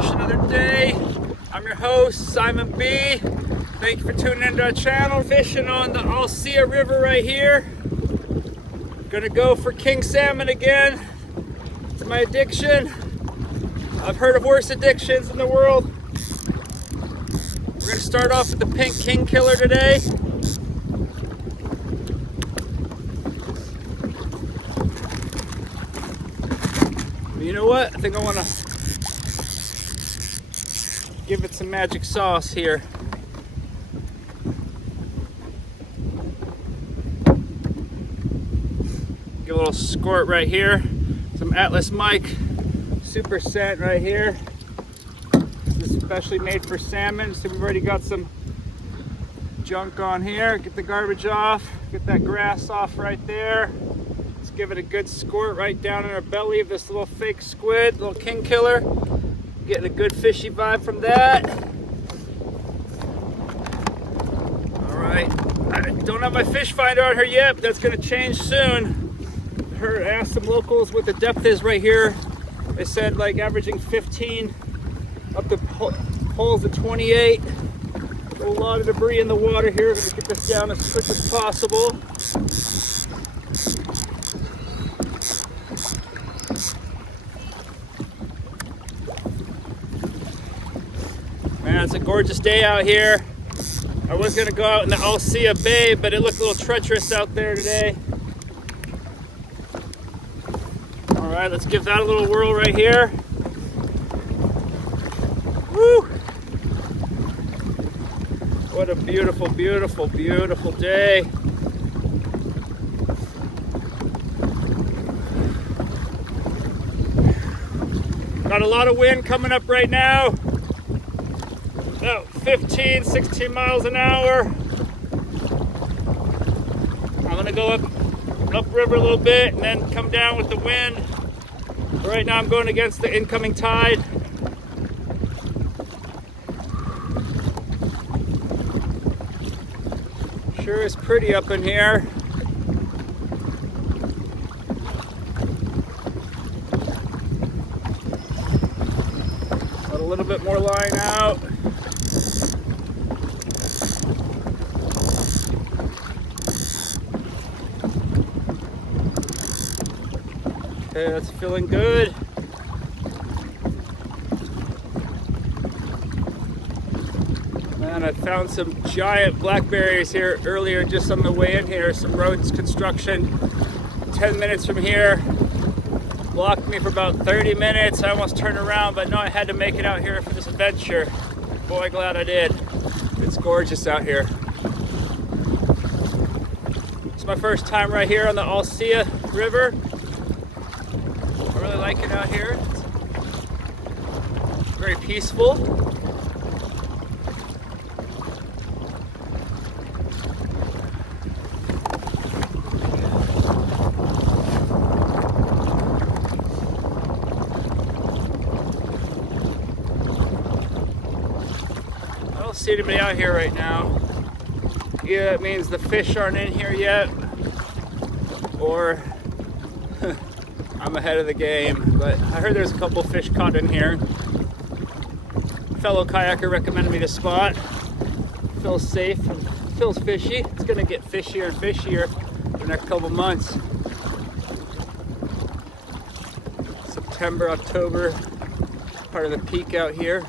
fish another day. I'm your host, Simon B. Thank you for tuning into our channel. Fishing on the Alsea River right here. Gonna go for king salmon again. It's my addiction. I've heard of worse addictions in the world. We're gonna start off with the pink king killer today. You know what? I think I want to give it some magic sauce here. Give a little squirt right here. Some Atlas Mike Super Scent right here. This is especially made for salmon. So we've already got some junk on here. Get the garbage off. Get that grass off right there. Give it a good squirt right down in our belly of this little fake squid, little king killer. Getting a good fishy vibe from that. All right, I don't have my fish finder on here yet, but that's gonna change soon. I asked some locals what the depth is right here. They said like averaging 15 up to holes of 28. A lot of debris in the water here. Gonna get this down as quick as possible. Man, it's a gorgeous day out here. I was gonna go out in the Alsea Bay, but it looked a little treacherous out there today. All right, let's give that a little whirl right here. Woo! What a beautiful, beautiful, beautiful day. Got a lot of wind coming up right now. About 15, 16 miles an hour. I'm gonna go upriver a little bit and then come down with the wind. But right now I'm going against the incoming tide. Sure is pretty up in here. Got a little bit more line out. Okay, that's feeling good. Man, I found some giant blackberries here earlier just on the way in here. Some roads construction 10 minutes from here. Blocked me for about 30 minutes. I almost turned around, but no, I had to make it out here for this adventure. Boy, glad I did. It's gorgeous out here. It's my first time right here on the Alsea River. I really like it out here. It's very peaceful. I don't see anybody out here right now. Either that means the fish aren't in here yet, or I'm ahead of the game, but I heard there's a couple fish caught in here. A fellow kayaker recommended me this spot. Feels safe and feels fishy. It's gonna get fishier and fishier the next couple months. September, October, part of the peak out here.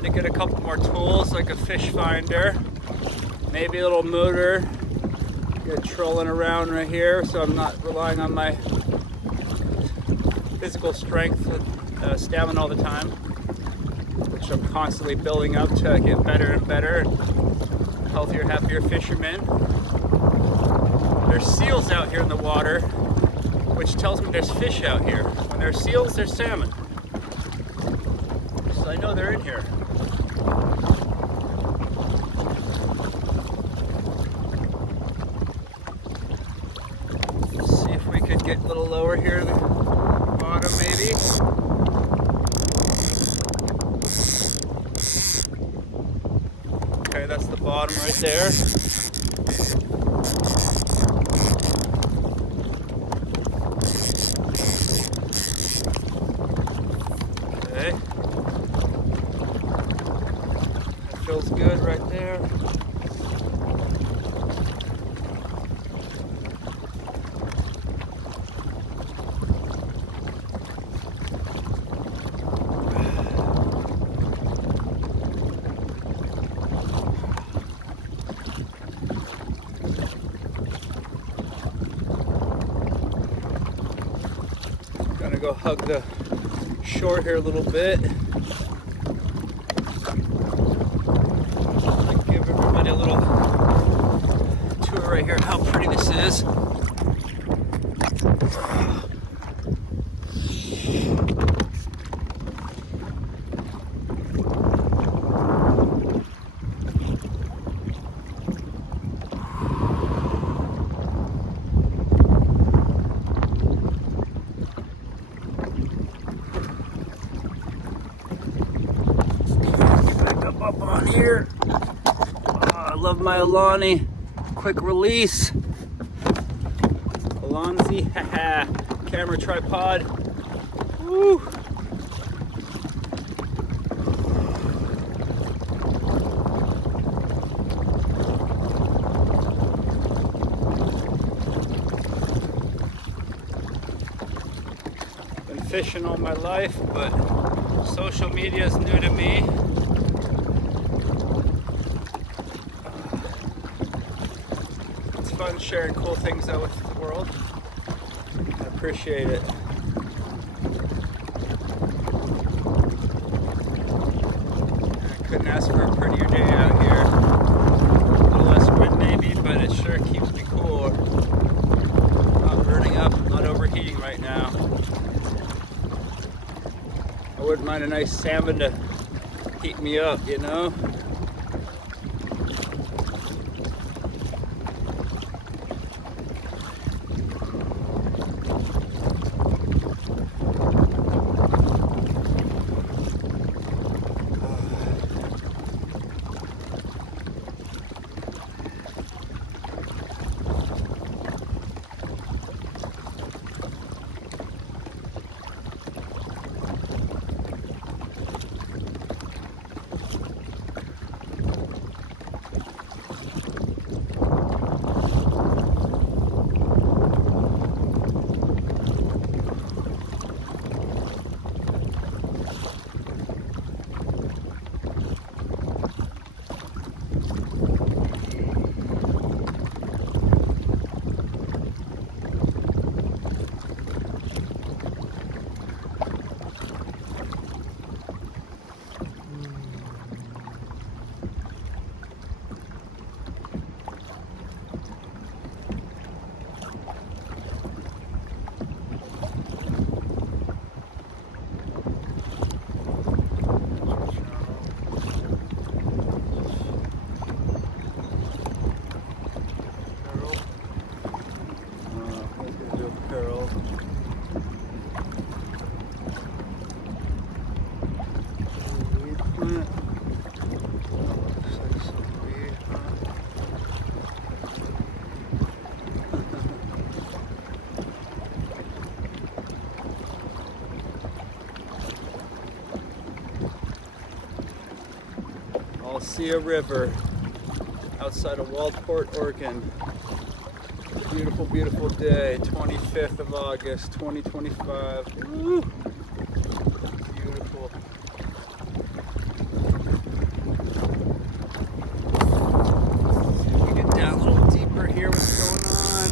To get a couple more tools like a fish finder, maybe a little motor, get trolling around right here so I'm not relying on my physical strength and stamina all the time, which I'm constantly building up to get better and better, healthier, happier fisherman. There's seals out here in the water, which tells me there's fish out here. When there's seals, there's salmon. So I know they're in here. Let's see if we could get a little lower here, the bottom maybe. bottom right there. Okay. That feels good right there. Gonna go hug the shore here a little bit. I'll give everybody a little tour right here how pretty this is. Up on here. Oh, I love my Alani. Quick release. Alsea, haha. Camera tripod. Woo. Been fishing all my life, but social media is new to me. Fun sharing cool things out with the world. I appreciate it. I couldn't ask for a prettier day out here. A little less wind maybe, but it sure keeps me cool. Not burning up, not overheating right now. I wouldn't mind a nice salmon to heat me up, you know? Alsea River outside of Waldport, Oregon. Beautiful, beautiful day, 25th of August, 2025. Woo! Beautiful. See if we get down a little deeper here, what's going on?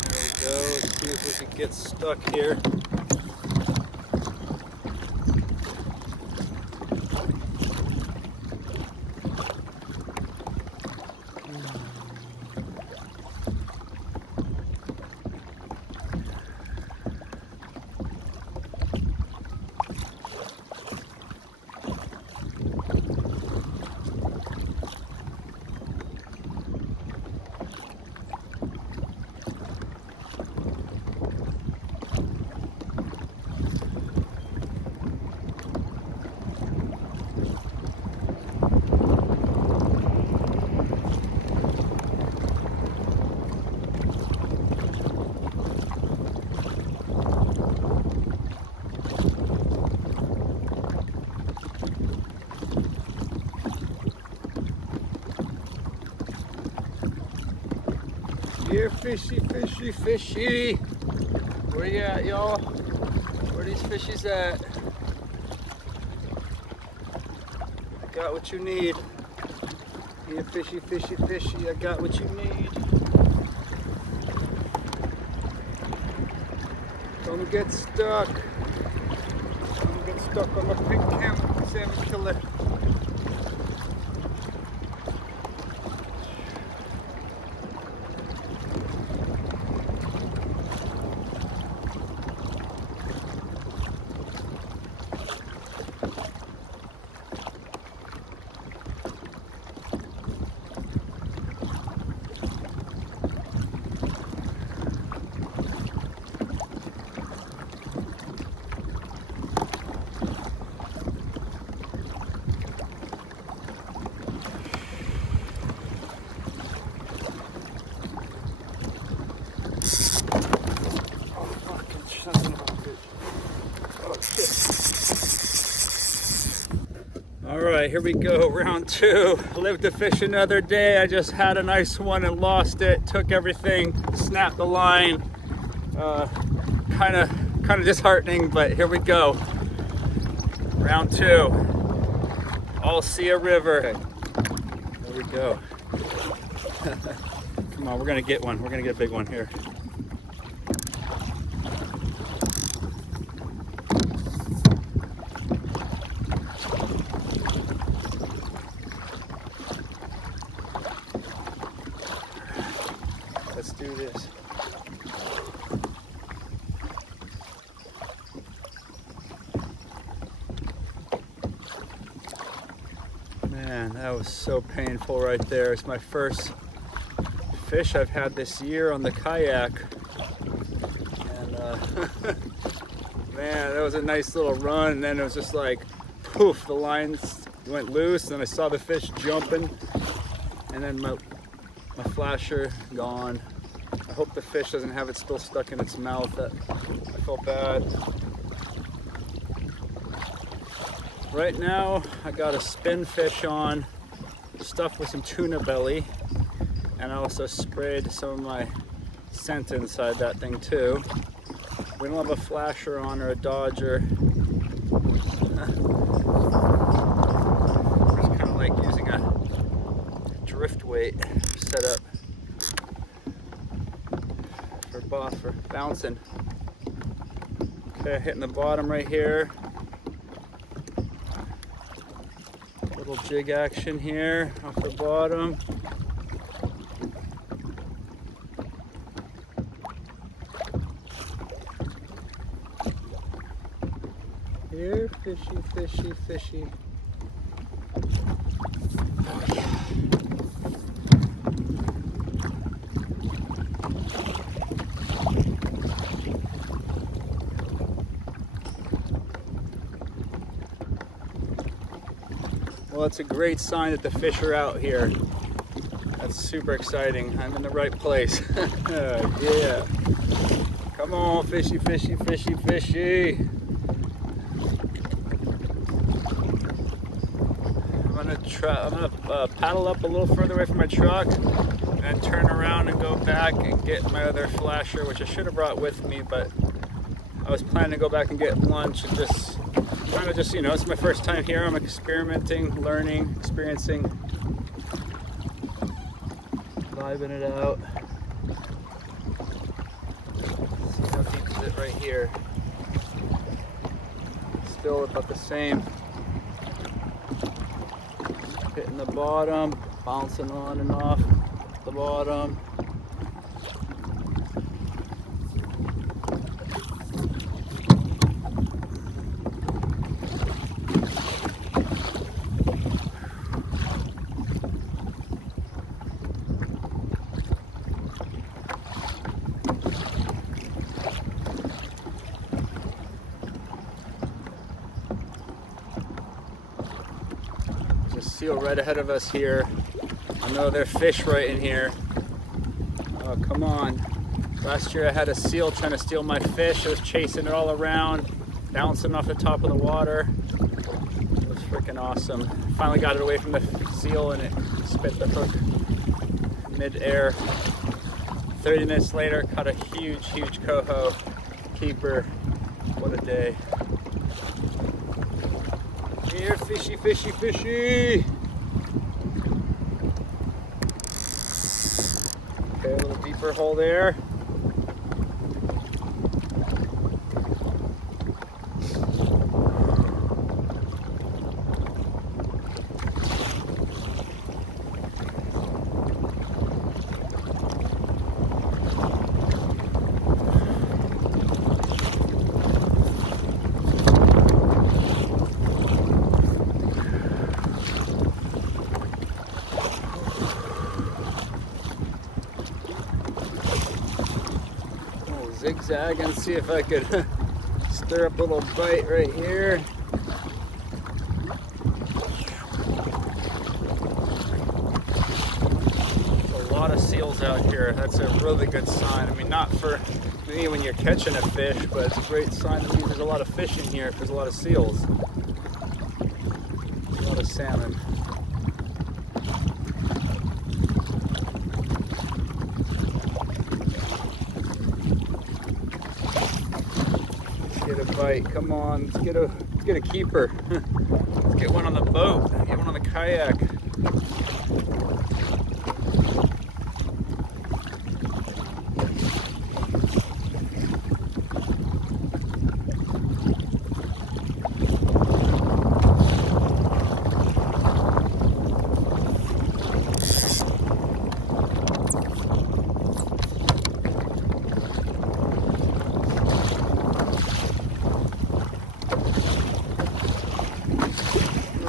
There we go, let's see if we can get stuck here. Here, fishy, fishy, fishy. Where you at, y'all? Where these fishies at? I got what you need. Here, fishy, fishy, fishy. I got what you need. Don't get stuck. Don't get stuck on the pink salmon killer. All right, here we go, round two. Lived to fish another day. I just had a nice one and lost it. Took everything, snapped the line. Kind of disheartening, but here we go. Round two, Alsea River. Okay. There we go. Come on, we're gonna get one. We're gonna get a big one here. Let's do this. Man, that was so painful right there. It's my first fish I've had this year on the kayak. And man, that was a nice little run. And then it was just like, poof, the lines went loose and I saw the fish jumping. And then my flasher gone. I hope the fish doesn't have it still stuck in its mouth. I felt bad. Right now, I got a spin fish on, stuffed with some tuna belly, and I also sprayed some of my scent inside that thing too. We don't have a flasher on or a dodger. We're just kind of like using a drift weight setup for bouncing. Okay, hitting the bottom right here. Little jig action here off the bottom. Here, fishy, fishy, fishy. Oh yeah. Well, it's a great sign that the fish are out here. That's super exciting. I'm in the right place. Yeah. Come on, fishy, fishy, fishy, fishy. I'm gonna paddle up a little further away from my truck and then turn around and go back and get my other flasher, which I should have brought with me, but I was planning to go back and get lunch and just kind of just, you know, it's my first time here. I'm experimenting, learning, experiencing, vibing it out. See how deep is it right here? Still about the same. Hitting the bottom, bouncing on and off the bottom. Seal right ahead of us here. I know there's fish right in here. Oh, come on. Last year I had a seal trying to steal my fish. I was chasing it all around, bouncing off the top of the water. It was freaking awesome. Finally got it away from the seal and it spit the hook mid-air. 30 minutes later, caught a huge coho keeper. What a day. Here, fishy, fishy, fishy. Okay, a little deeper hole there. Zigzag and see if I could stir up a little bite right here. There's a lot of seals out here. That's a really good sign. I mean, not for me when you're catching a fish, but it's a great sign that means there's a lot of fish in here if there's a lot of seals. A lot of salmon. Get a bite. Come on, let's get a keeper. Let's get one on the boat. Get one on the kayak.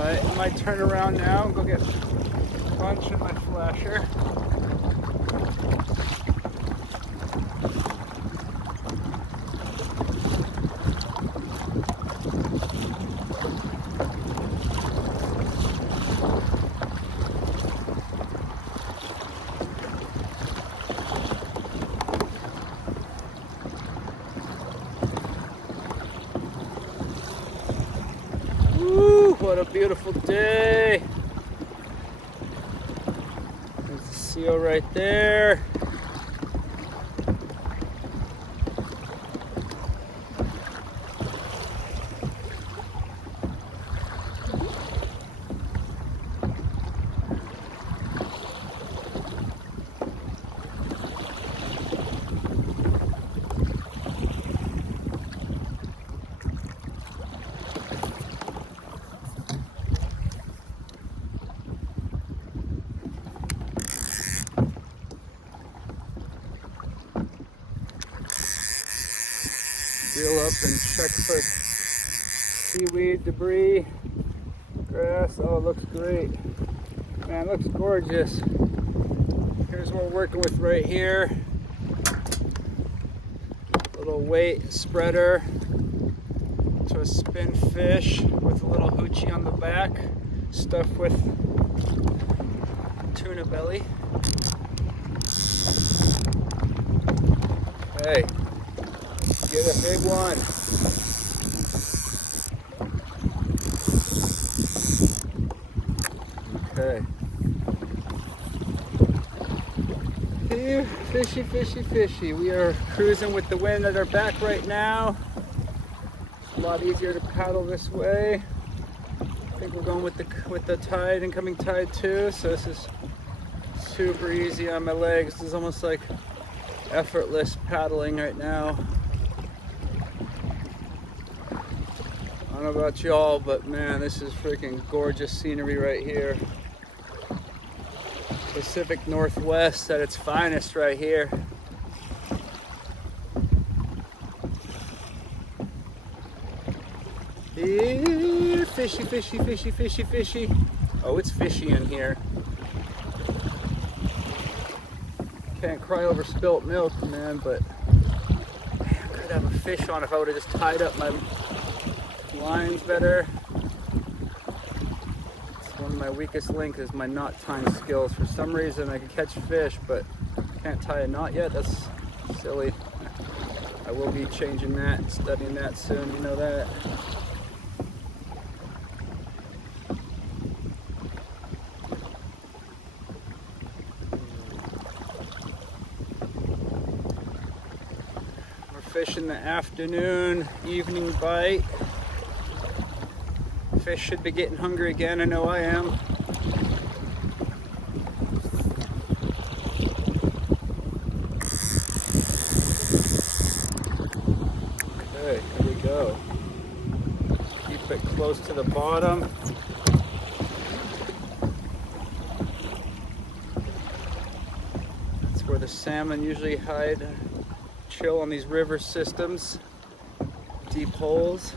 I might turn around now and go get lunch in my flasher. What a beautiful day. There's the seal right there. Reel up and check for seaweed, debris, grass. Oh, it looks great. Man, it looks gorgeous. Here's what we're working with right here. Little weight spreader to a spin fish with a little hoochie on the back, stuffed with tuna belly. Hey. Get a big one. Okay. Here, fishy, fishy, fishy. We are cruising with the wind at our back right now. It's a lot easier to paddle this way. I think we're going with the tide, incoming tide too. So this is super easy on my legs. This is almost like effortless paddling right now. I don't know about y'all, but man, this is freaking gorgeous scenery right here. Pacific Northwest at its finest right here. Here, fishy, fishy, fishy, fishy, fishy. Oh, it's fishy in here. Can't cry over spilt milk, man, but man, I could have a fish on if I would have just tied up my lines better. It's one of my weakest links is my knot tying skills. For some reason I can catch fish, but can't tie a knot yet. That's silly. I will be changing that, studying that soon, you know that. fish in the afternoon, evening bite. Fish should be getting hungry again. I know I am. Okay, here we go. Keep it close to the bottom. That's where the salmon usually hide, chill on these river systems, deep holes.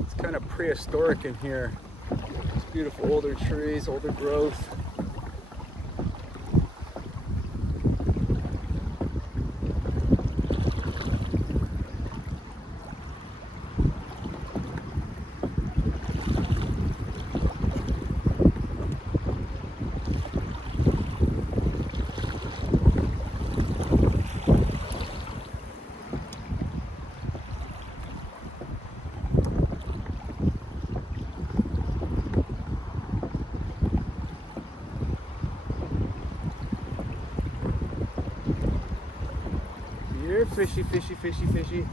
It's kind of prehistoric in here. It's beautiful older trees, older growth. Here, fishy, fishy, fishy, fishy.